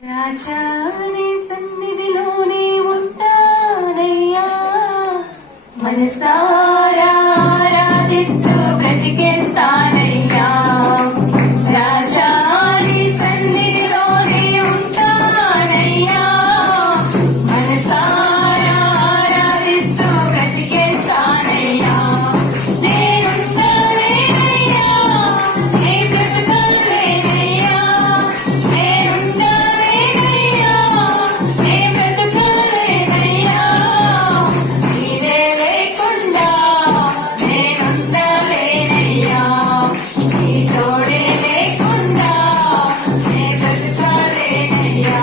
రాజా నీ సన్నిధిలోనే ఉంటానయ్యా, మనసారా ఆరాధిస్తూ బ్రతికేస్తానయ్యా. రాజా నీ సన్నిధిలోనే ఉంటానయ్యా, మనసారా ఆరాధిస్తూ బ్రతికేస్తానయ్యా. నేనుంటానేనయ్యా, నీ బ్రతకాలేనయ్యా, నేనుంటానేనయ్యా, నీ బ్రతకాలేనయ్యా. నీవే లేకుండా నేనుండలేనయ్యా, నీ తోడే లేకుండా నే బ్రతకాలేనయ్యా.